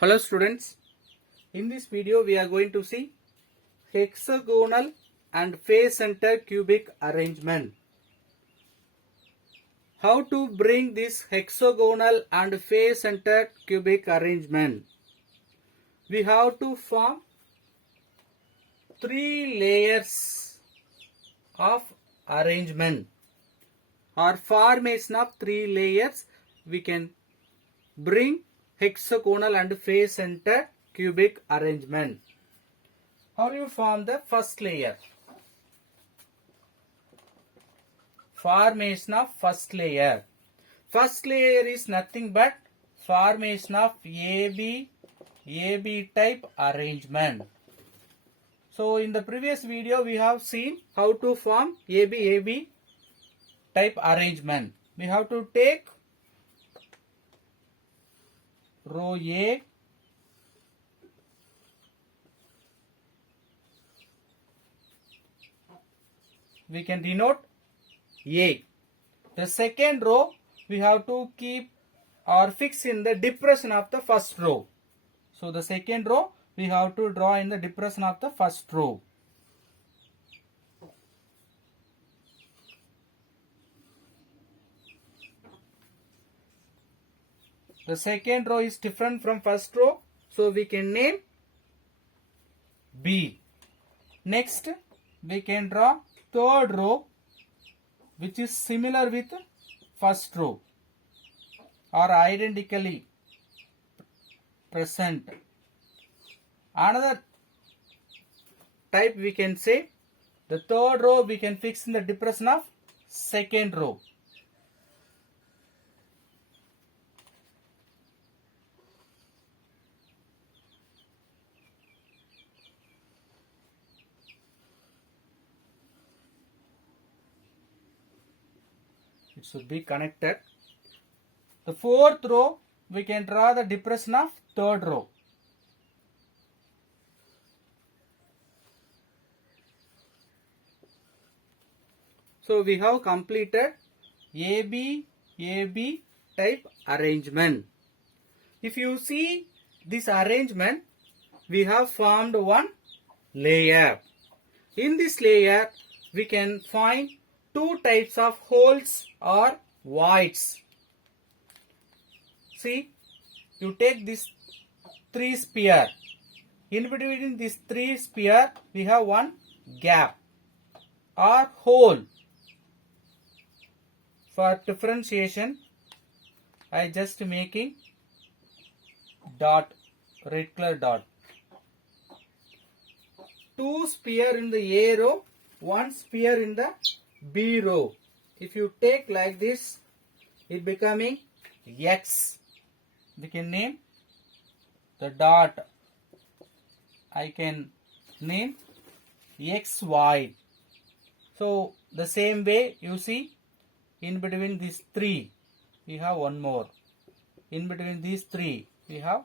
Hello students, in this video we are going to see hexagonal and face center cubic arrangement. How to bring this hexagonal and face center cubic arrangement? We have to form 3 layers of arrangement or formation of 3 layers. We can bring hexagonal and face center cubic arrangement. How you form the first layer? Formation of first layer. First layer is nothing but formation of AB type arrangement. So in the previous video we have seen how to form AB type arrangement. We have to take row A, we can denote A. The second row we have to keep or fix in the depression of the first row. So the second row we have to draw in the depression of the first row. The second row is different from first row, so we can name B. Next we can draw third row which is similar with first row or identically present. Another type we can say the third row we can fix in the depression of second row. It should be connected. The fourth row we can draw the depression of third row. So we have completed AB type arrangement. If you see this arrangement, we have formed one layer. In this layer we can find 2 types of holes or voids. See, you take this 3 sphere. In between these 3 sphere, we have one gap or hole. For differentiation, I just making dot, red color dot. 2 sphere in the A row, 1 sphere in the B row. If you take like this, it becoming X. We can name the dot. I can name X void. So the same way you see in between these 3 we have one more. In between these 3 we have.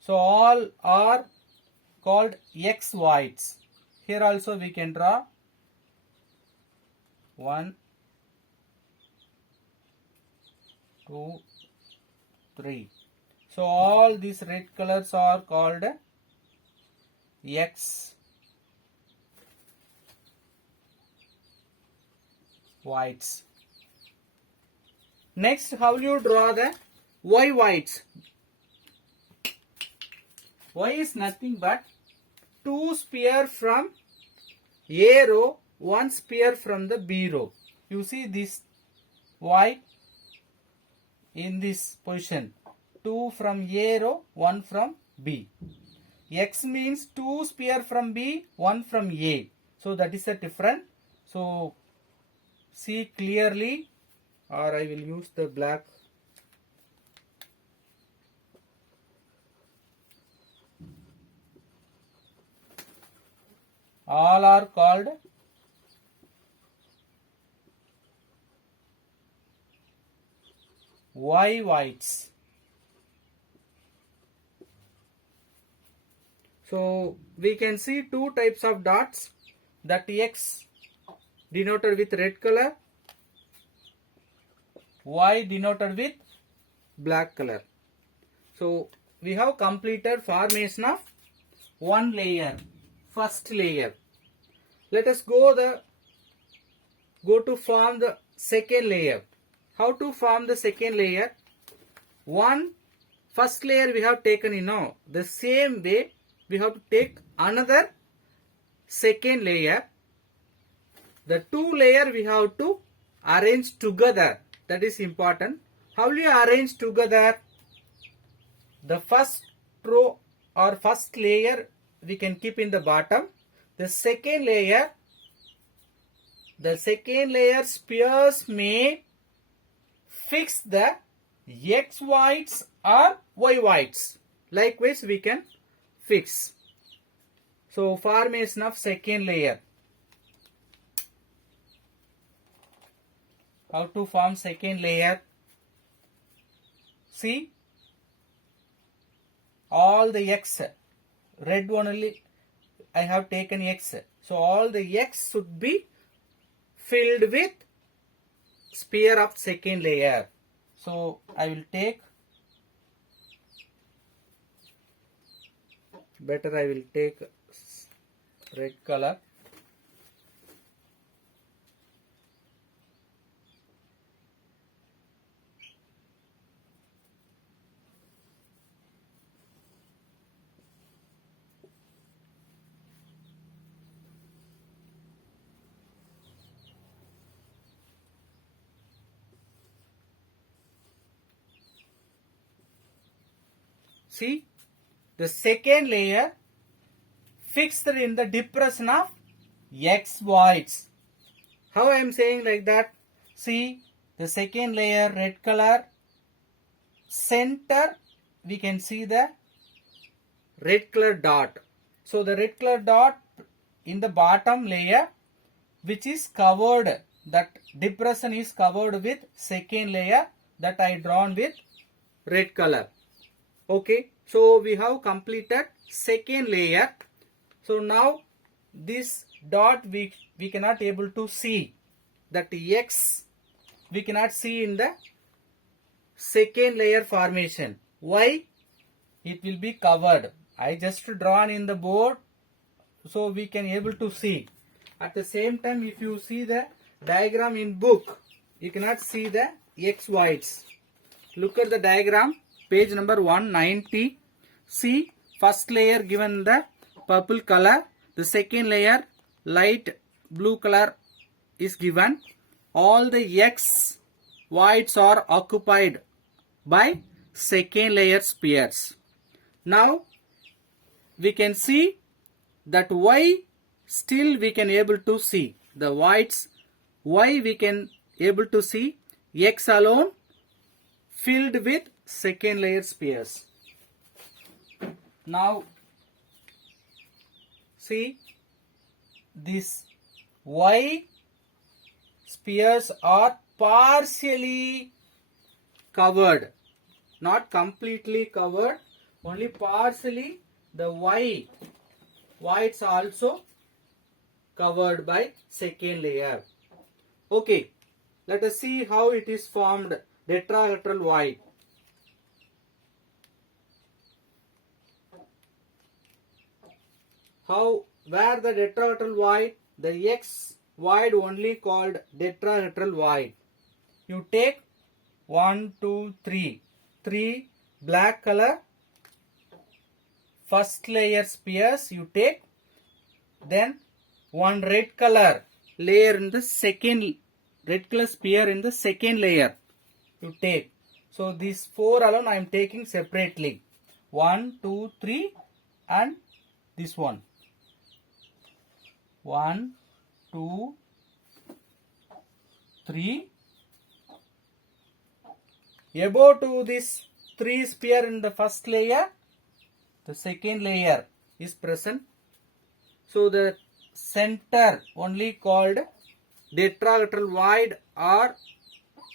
So all are called X voids. Here also we can draw 1, 2, 3. So all these red colors are called X voids. Next, how you draw the Y voids? Y is nothing but 2 sphere from A row, 1 sphere from the B row. You see this Y in this position. 2 from A row, 1 from B. X means 2 sphere from B, 1 from A. So that is a different. So see clearly, or I will use the black. All are called Y voids. So we can see 2 types of dots, that X denoted with red color, Y denoted with black color. So we have completed formation of one layer, first layer. Let us go to form the second layer. How to form the second layer? First layer we have taken, the same way we have to take another second layer. The two layer we have to arrange together. That is important. How will you arrange together? The first row or first layer we can keep in the bottom. The second layer spheres may fix the x whites or y whites. Likewise we can fix. So formation of second layer. How to form second layer? See, all the x, red one only I have taken x. So all the x should be filled with sphere of second layer. So I will take, I will take red color. See, the second layer fixed in the depression of x voids. How I am saying like that? See, the second layer, red color, center we can see the red color dot. So the red color dot in the bottom layer, which is covered, that depression is covered with second layer, that I drawn with red color. Okay, so we have completed second layer. So now this dot we cannot able to see, that x we cannot see in the second layer formation. Why? It will be covered. I just drawn in the board so we can able to see. At the same time, if you see the diagram in book, you cannot see the x whites. Look at the diagram, page number 190. See, first layer given the purple color, the second layer light blue color is given. All the x whites are occupied by second layer spheres. Now we can see that y still we can able to see the whites. Y we can able to see, x alone filled with second layer spheres. Now see, this y spheres are partially covered, not completely covered, only partially. The y whites also covered by second layer. Okay, let us see how it is formed, tetrahedral void. Where the tetrahedral void, the x void only called tetrahedral void. You take 1, 2, 3, 3 black color first layer spheres you take, then one red color layer in the second, red color sphere in the second layer you take. So these 4 alone I am taking separately. 1, 2, 3 and this one. 1, 2, 3. Above to this 3 sphere in the first layer, the second layer is present. So the center only called tetrahedral void or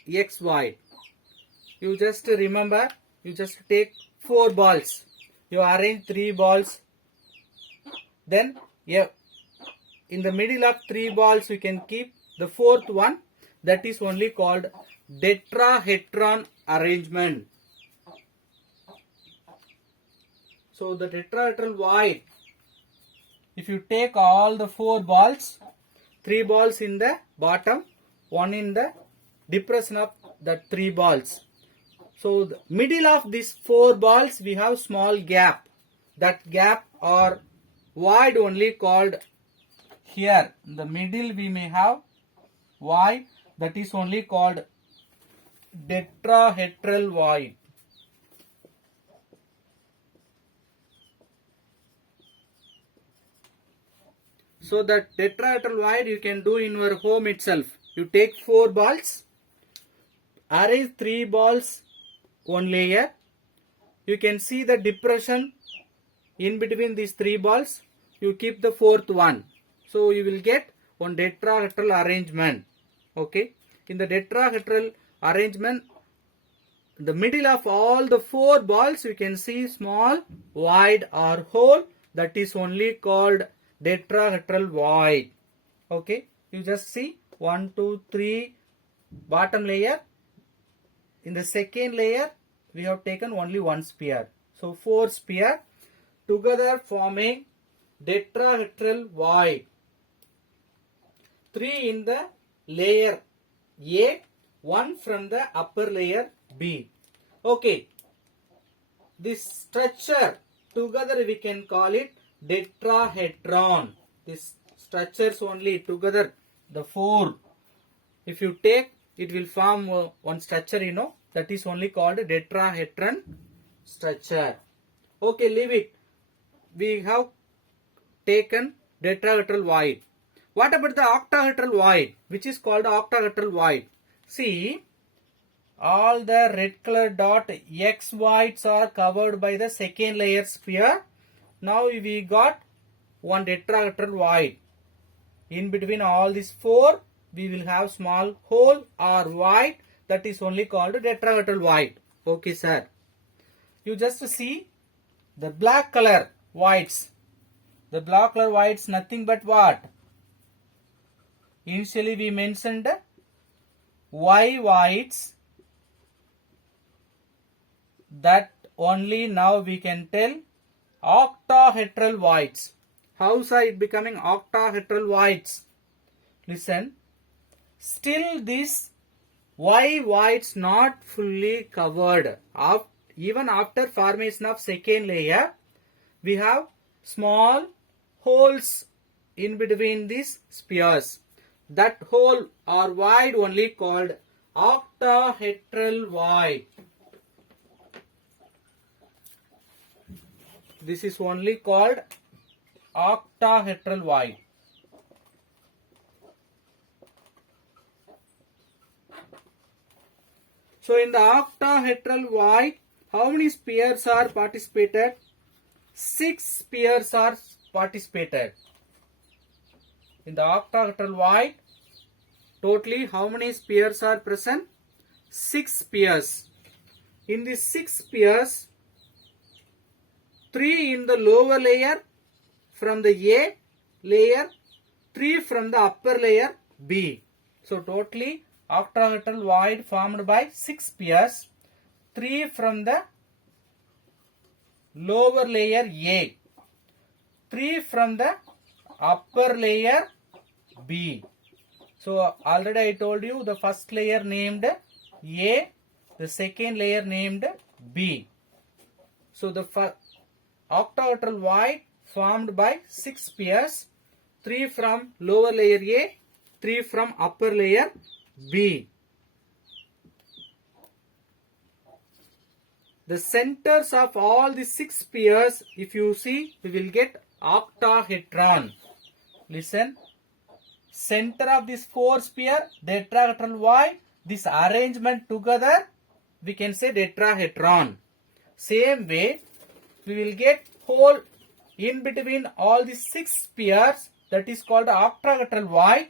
x void. You just remember, you just take 4 balls. You arrange 3 balls. Then in the middle of 3 balls you can keep the 4th one. That is only called tetrahedron arrangement. So the tetrahedral void, if you take all the 4 balls, 3 balls in the bottom, 1 in the depression of the 3 balls. So the middle of these 4 balls we have small gap. That gap or void only called here. In the middle we may have void, that is only called tetrahedral void. So that tetrahedral void you can do in your home itself. You take 4 balls, arrange 3 balls one layer. You can see the depression in between these 3 balls. You keep the 4th one. So you will get one tetrahedral arrangement. Okay. In the tetrahedral arrangement, the middle of all the 4 balls you can see small void or hole, that is only called tetrahedral void. Okay. You just see 1, 2, 3 bottom layer. In the second layer we have taken only 1 sphere. So 4 sphere together forming tetrahedral void. 3 in the layer A, 1 from the upper layer B. Okay. This structure together we can call it tetrahedron. This structures only together, the 4. If you take, it will form one structure, that is only called tetrahedron structure. Okay, leave it. We have taken tetrahedral void. What about the octahedral void, which is called octahedral void? See, all the red color dot X voids are covered by the second layer sphere. Now we got one tetrahedral void. In between all these 4, we will have small hole or void, that is only called tetrahedral void. Okay, sir. You just see the black color voids. The black color voids nothing but what? Initially we mentioned Y voids. That only now we can tell octahedral voids. How are it becoming octahedral voids? Listen. Still this Y voids not fully covered. Even after formation of second layer, we have small holes in between these spheres. That hole or void only called octahedral void. This is only called octahedral void. So in the octahedral void, how many spheres are participated? 6 spheres are participated. In the octahedral void, totally how many spheres are present? 6 spheres. In these 6 spheres, 3 in the lower layer from the A layer, 3 from the upper layer B. So totally octahedral void formed by 6 spheres, 3 from the lower layer A, 3 from the upper layer B. So already I told you the first layer named A, the second layer named B. So the octahedral void formed by 6 spheres, 3 from lower layer A, 3 from upper layer B. The centers of all the 6 spheres, if you see, we will get octahedron. Listen. Center of this 4 sphere, tetrahedral void, this arrangement together, we can say tetrahedron. Same way, we will get hole in between all the 6 spheres, that is called octahedral void.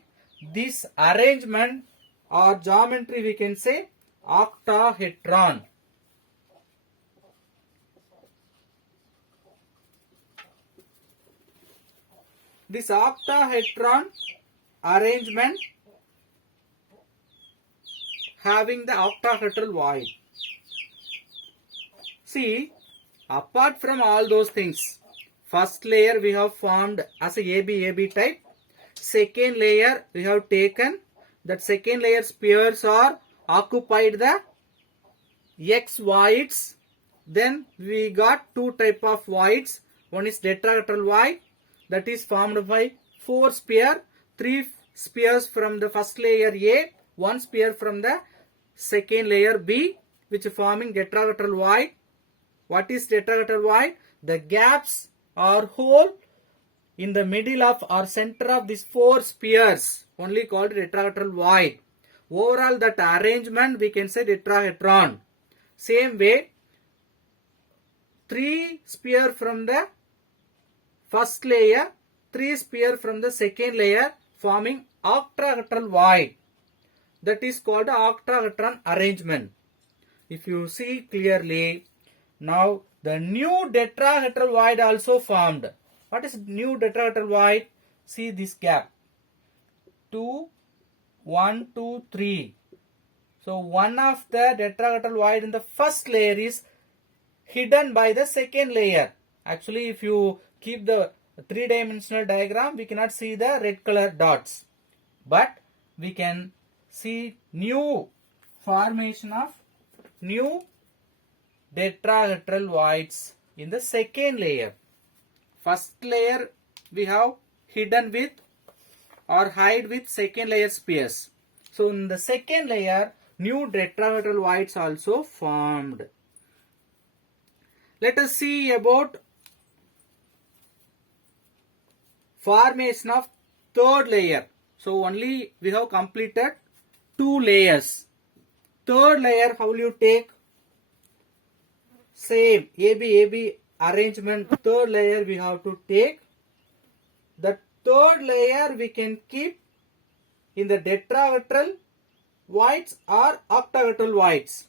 This arrangement or geometry we can say octahedron. This octahedron arrangement having the octahedral void. See, Apart from all those things, first layer we have formed as a AB type. Second layer we have taken that second layer spheres are occupied the X voids. Then we got two type of voids. One is tetrahedral void that is formed by 4 sphere, 3 spheres from the first layer A, 1 sphere from the second layer B, which forming tetrahedral void. What is tetrahedral void? The gaps or hole in the middle of or center of these 4 spheres only called tetrahedral void. Overall that arrangement we can say tetrahedron. Same way, 3 sphere from the first layer, 3 sphere from the second layer forming octahedral void. That is called octahedron arrangement. If you see clearly, now the new tetrahedral void also formed. What is new tetrahedral void? See this gap. 2, 1, 2, 3. So one of the tetrahedral void in the first layer is hidden by the second layer. Actually, if you keep the 3-dimensional diagram, we cannot see the red color dots. But we can see new formation of new tetrahedral voids in the second layer. First layer we have hidden with or hide with second layer spheres. So in the second layer, new tetrahedral voids also formed. Let us see about formation of third layer. So only we have completed 2 layers. Third layer, how will you take? Same AB arrangement. Third layer we have to take. The third layer we can keep in the tetrahedral voids or octahedral voids.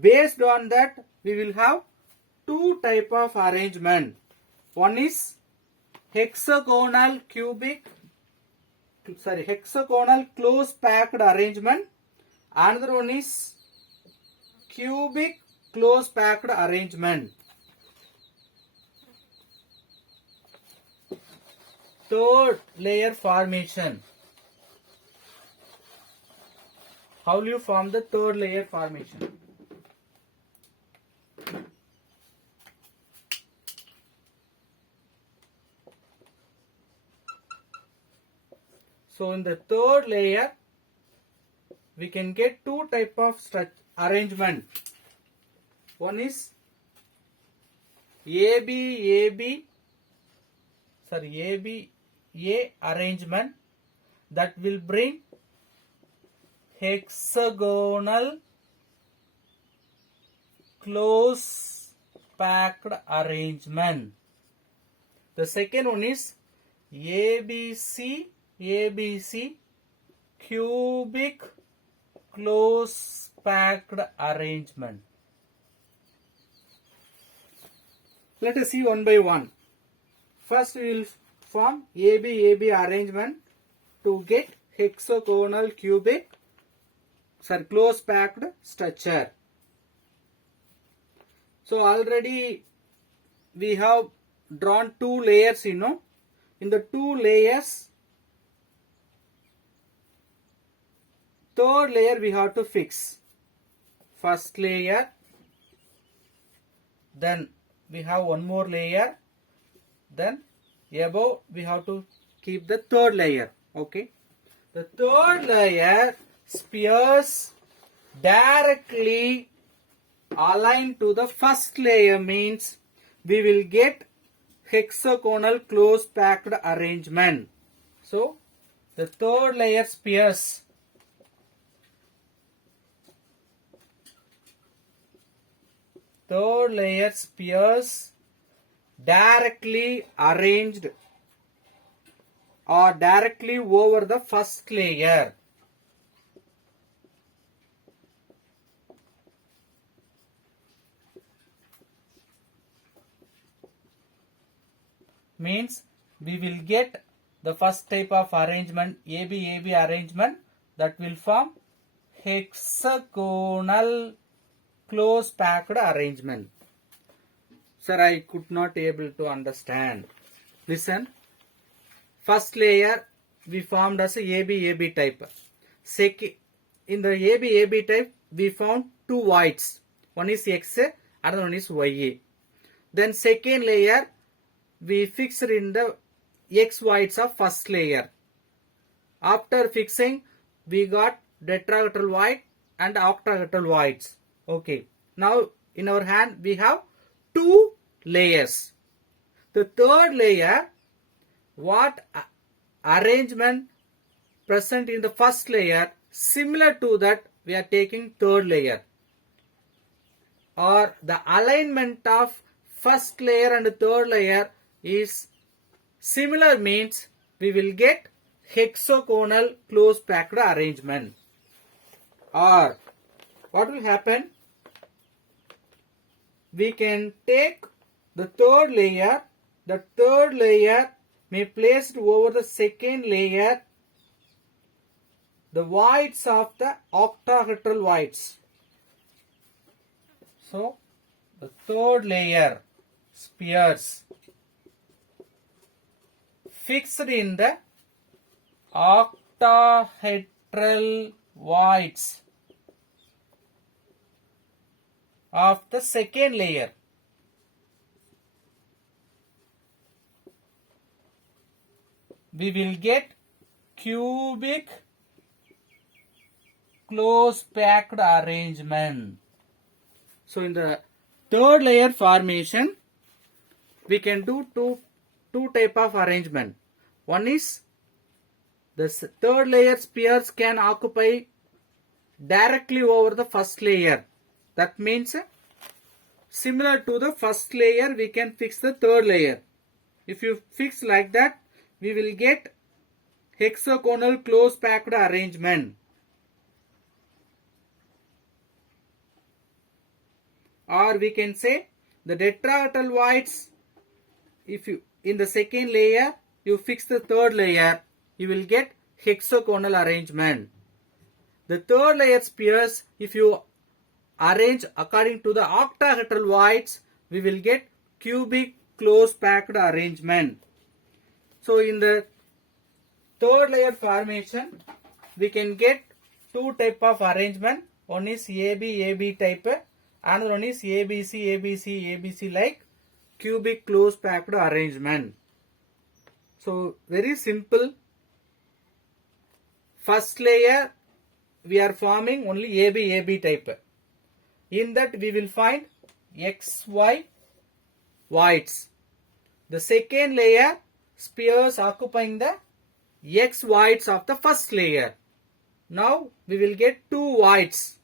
Based on that, we will have 2 type of arrangement. One is hexagonal close packed arrangement. Another one is cubic close packed arrangement. Third layer formation. How will you form the third layer formation? So in the third layer, we can get 2 type of arrangement. One is ABA arrangement that will bring hexagonal close packed arrangement. The second one is ABC cubic close packed arrangement. Let us see one by one. First we will form AB arrangement to get hexagonal cubic close packed structure. So already we have drawn 2 layers, In the 2 layers, third layer we have to fix. First layer, then we have one more layer, then above we have to keep the third layer. Okay, the third layer spheres directly aligned to the first layer means we will get hexagonal close packed arrangement. So the third layer spheres directly arranged or directly over the first layer. Means we will get the first type of arrangement, AB arrangement, that will form hexagonal close packed arrangement. Sir, I could not able to understand. Listen. First layer we formed as a AB type. Second, in the AB type we found two voids. One is X, another one is YA. Then second layer we fixed in the X voids of first layer. After fixing, we got tetrahedral void and octahedral voids. Okay. Now in our hand we have two layers. The third layer, what arrangement present in the first layer, similar to that we are taking third layer. Or the alignment of first layer and third layer is similar, means we will get hexagonal close packed arrangement. Or what will happen? We can take the third layer. The third layer may placed over the second layer the voids of the octahedral voids. So the third layer spheres fixed in the octahedral voids of the second layer. We will get cubic close packed arrangement. So in the third layer formation, we can do two type of arrangement. One is the third layer spheres can occupy directly over the first layer. That means similar to the first layer we can fix the third layer. If you fix like that, we will get hexagonal close packed arrangement. Or we can say the tetrahedral voids, if you in the second layer you fix the third layer, you will get hexagonal arrangement. The third layer spheres, if you arrange according to the octahedral voids, we will get cubic close packed arrangement. So in the third layer formation, we can get two type of arrangement. One is AB type, another one is ABC like cubic close packed arrangement. So very simple. First layer we are forming only AB type. In that we will find XY voids. The second layer spheres occupying the X voids of the first layer. Now we will get two voids.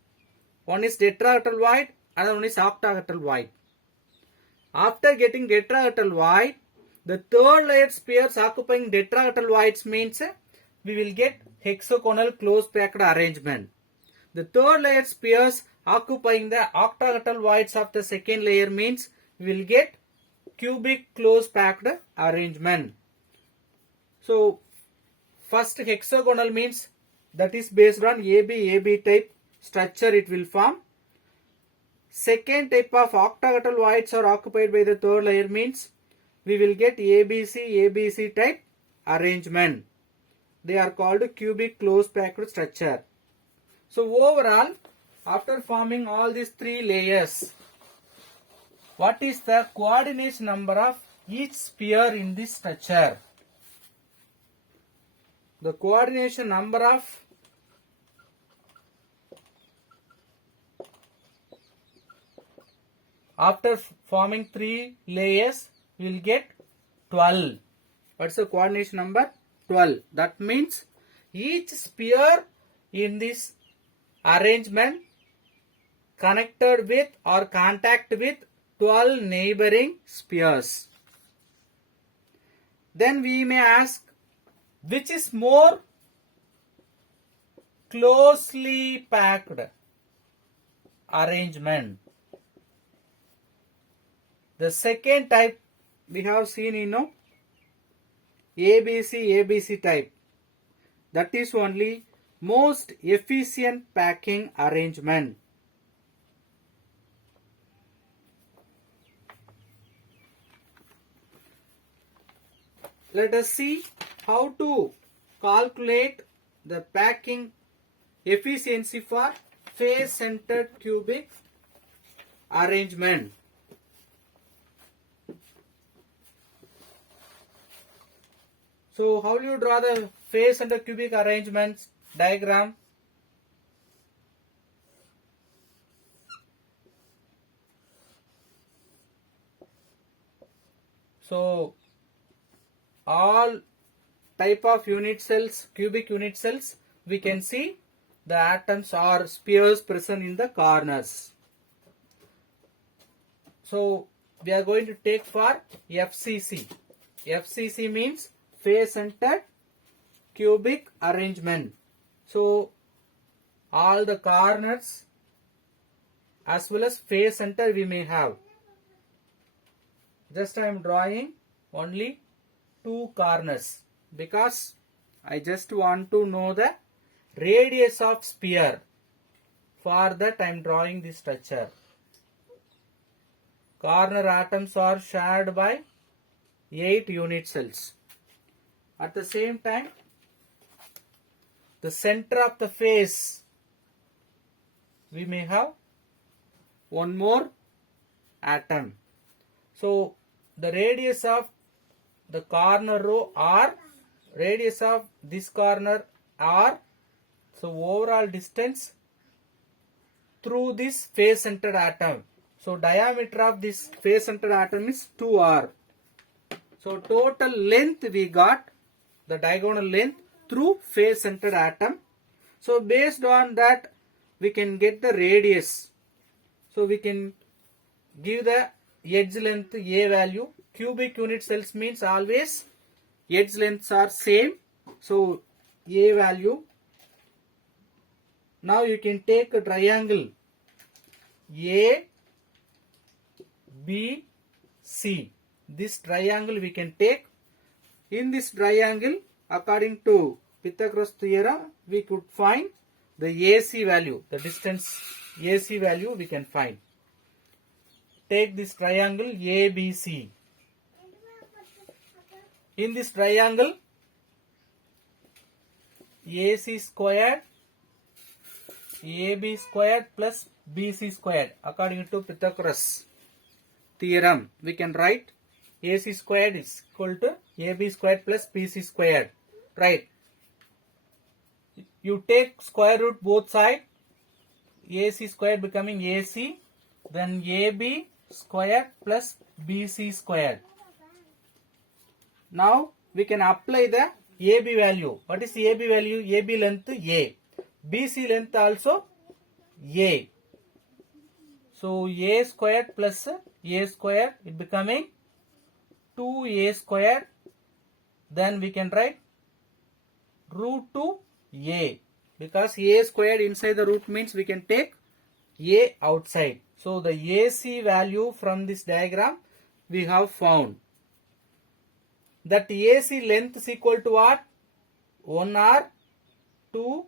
One is tetrahedral void, another one is octahedral void. After getting tetrahedral void, the third layer spheres occupying tetrahedral voids means we will get hexagonal close packed arrangement. The third layer spheres occupying the octahedral voids of the second layer means we will get cubic close packed arrangement. So first hexagonal means that is based on AB type structure it will form. Second type of octahedral voids are occupied by the third layer means we will get ABC type arrangement. They are called cubic close packed structure. So overall, after forming all these three layers, what is the coordination number of each sphere in this structure? The coordination number of after forming three layers we will get 12. What's the coordination number? 12. That means each sphere in this arrangement connected with or contact with 12 neighboring spheres. Then we may ask, which is more closely packed arrangement? The second type we have seen, ABC type. That is only most efficient packing arrangement. let us see how to calculate the packing efficiency for face-centered cubic arrangement. So how will you draw the face-centered cubic arrangements diagram? So all type of unit cells, cubic unit cells, we can see the atoms or spheres present in the corners. So we are going to take for FCC. FCC means face-centered cubic arrangement. So all the corners as well as face center we may have. Just I am drawing only two corners because I just want to know the radius of sphere. For that I am drawing this structure. Corner atoms are shared by 8 unit cells. At the same time, the center of the face, we may have one more atom. So the radius of the corner row R, radius of this corner R, so overall distance through this face centered atom. So diameter of this face centered atom is 2R. So total length we got, the diagonal length through face centered atom. So based on that we can get the radius. So we can give the edge length A value. Cubic unit cells means always edge lengths are same. So A value. Now you can take a triangle A, B, C. This triangle we can take. In this triangle, according to Pythagoras theorem, we could find the AC value, the distance AC value we can find. Take this triangle ABC. In this triangle, AC squared, AB squared plus BC squared, according to Pythagoras theorem, we can write AC squared is equal to AB squared plus BC squared. Right. You take square root both sides. AC squared becoming AC. Then AB squared plus BC squared. Now we can apply the AB value. What is the AB value? AB length A. BC length also A. So A squared plus A squared, it becoming 2A squared. Then we can write root 2A, because A squared inside the root means we can take A outside. So the AC value from this diagram we have found. That AC length is equal to what? 1R 2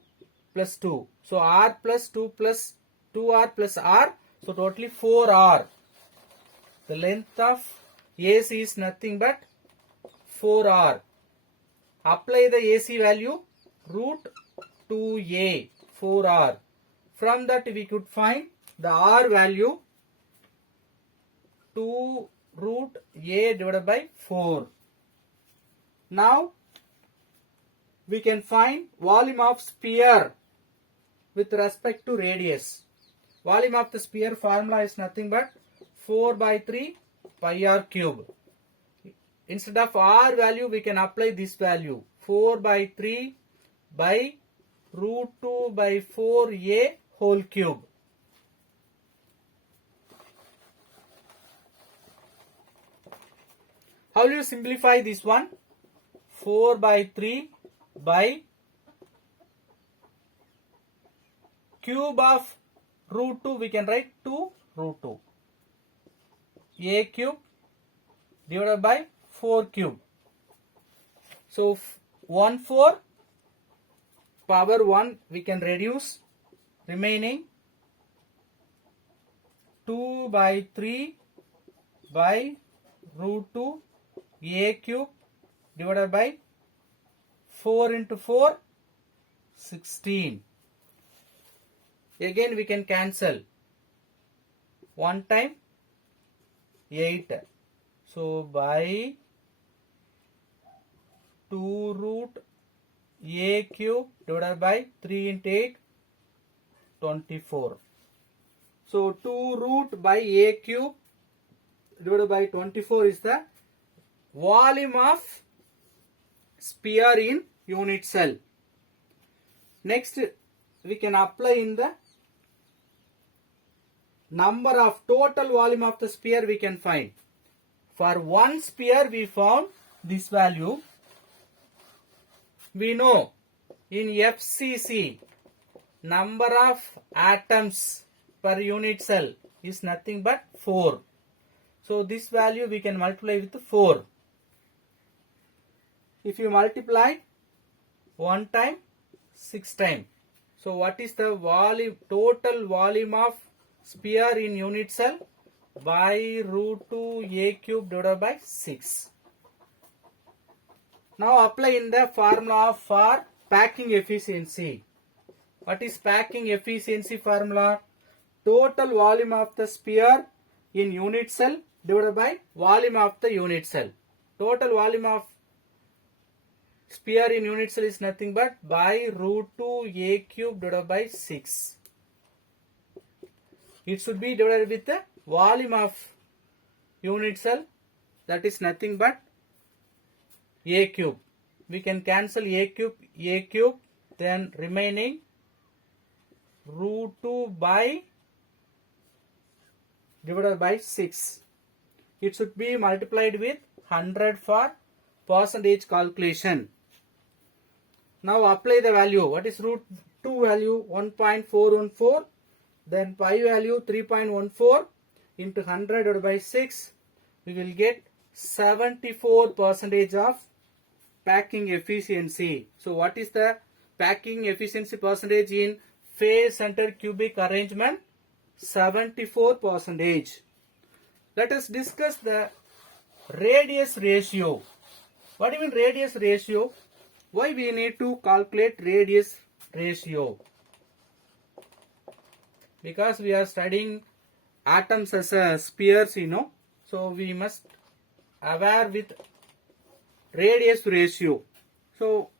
plus 2. So R plus 2 plus 2R plus R. So totally 4R. The length of AC is nothing but 4R. Apply the AC value root 2A 4R. From that we could find the R value 2 root A divided by 4. Now we can find volume of sphere with respect to radius. Volume of the sphere formula is nothing but 4 by 3 pi r cube. Instead of R value we can apply this value 4 by 3 by root 2 by 4A whole cube. How will you simplify this one? 4 by 3 by cube of root 2 we can write 2 root 2. A cube divided by 4 cube. So 1 4 power 1 we can reduce, remaining 2 by 3 by root 2 A cube divided by 4 into 4, 16. Again we can cancel. 1 time 8. So by 2 root a cube divided by 3 into 8, 24. So 2 root by a cube divided by 24 is the volume of sphere in unit cell. Next we can apply in the number of total volume of the sphere we can find. For one sphere we found this value. We know in FCC number of atoms per unit cell is nothing but 4. So this value we can multiply with 4. If you multiply 1 time, 6 time. So what is the volume, total volume of sphere in unit cell? By root 2 a cube divided by 6. Now apply in the formula for packing efficiency. What is packing efficiency formula? Total volume of the sphere in unit cell divided by volume of the unit cell. Total volume of sphere in unit cell is nothing but by root 2 a cube divided by 6. It should be divided with the volume of unit cell, that is nothing but a cube. We can cancel a cube, then remaining root 2 by divided by 6. It should be multiplied with 100 for percentage calculation. Now apply the value. What is root 2 value? 1.414. Then pi value 3.14 into 100 divided by 6. We will get 74% of packing efficiency. So what is the packing efficiency percentage in face center cubic arrangement? 74%. Let us discuss the radius ratio. What do you mean radius ratio? Why we need to calculate radius ratio? Because we are studying atoms as a spheres, so we must aware with radius ratio. So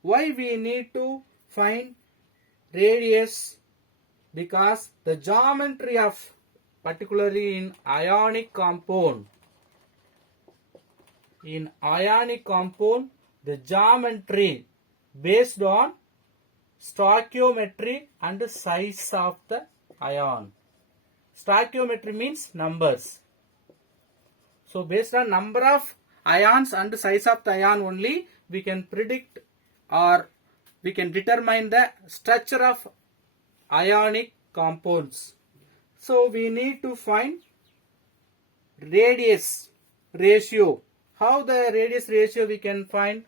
why we need to find radius? Because the geometry of, particularly in ionic compound, the geometry based on stoichiometry and size of the ion. Stoichiometry means numbers. So based on number of ions and size of the ion only, we can predict or we can determine the structure of ionic compounds. So we need to find radius ratio. How the radius ratio we can find?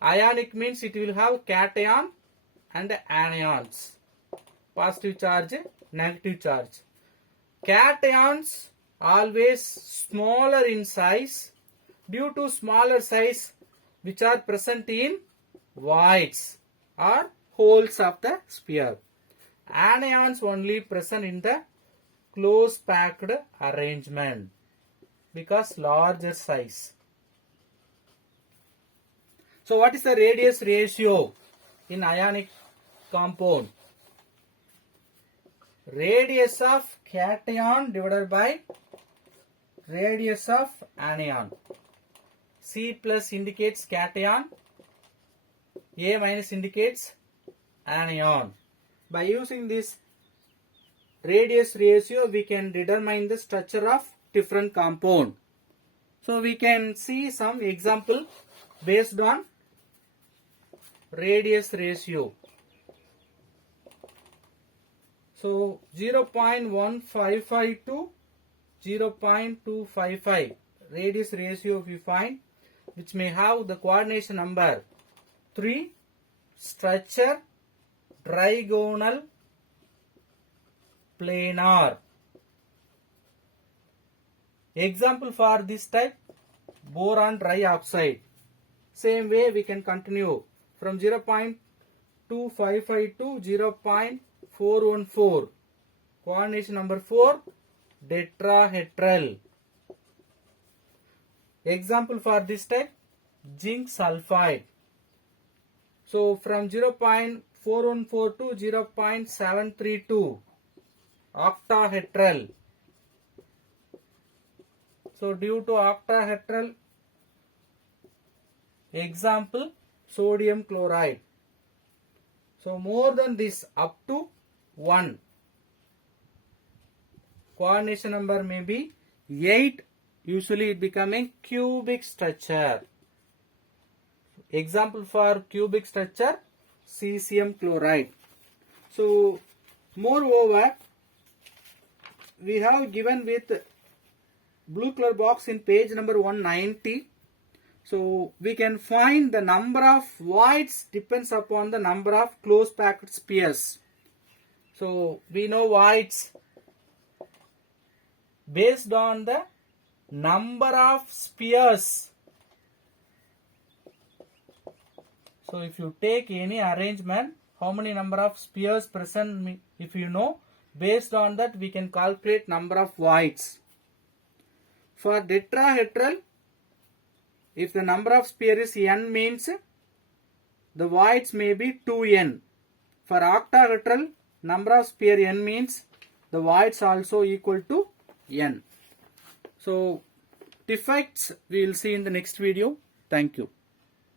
Ionic means it will have cation and anions. Positive charge, negative charge. Cations always smaller in size due to smaller size which are present in voids or holes of the sphere. Anions only present in the close packed arrangement because larger size. So what is the radius ratio in ionic compound? Radius of cation divided by radius of anion. C plus indicates cation, A minus indicates anion. By using this radius ratio, we can determine the structure of different compound. So we can see some example based on radius ratio. So 0.155 to 0.255 radius ratio we find, which may have the coordination number 3, structure trigonal planar. Example for this type, boron trioxide. Same way we can continue from 0.255 to 0.414. Coordination number 4, tetrahedral. Example for this type, zinc sulfide. So from 0.414 to 0.732, octahedral. So due to octahedral, example, sodium chloride. So more than this, up to 1. Coordination number may be 8. Usually it becoming cubic structure. Example for cubic structure, cesium chloride. So moreover, we have given with blue color box in page number 190. So we can find the number of voids depends upon the number of close packed spheres. So we know voids based on the number of spheres. So if you take any arrangement, how many number of spheres present, if you know, based on that we can calculate number of voids. For tetrahedral, if the number of sphere is n, means the voids may be 2n. For octahedral, number of sphere n means the voids also equal to n. So defects we will see in the next video. Thank you.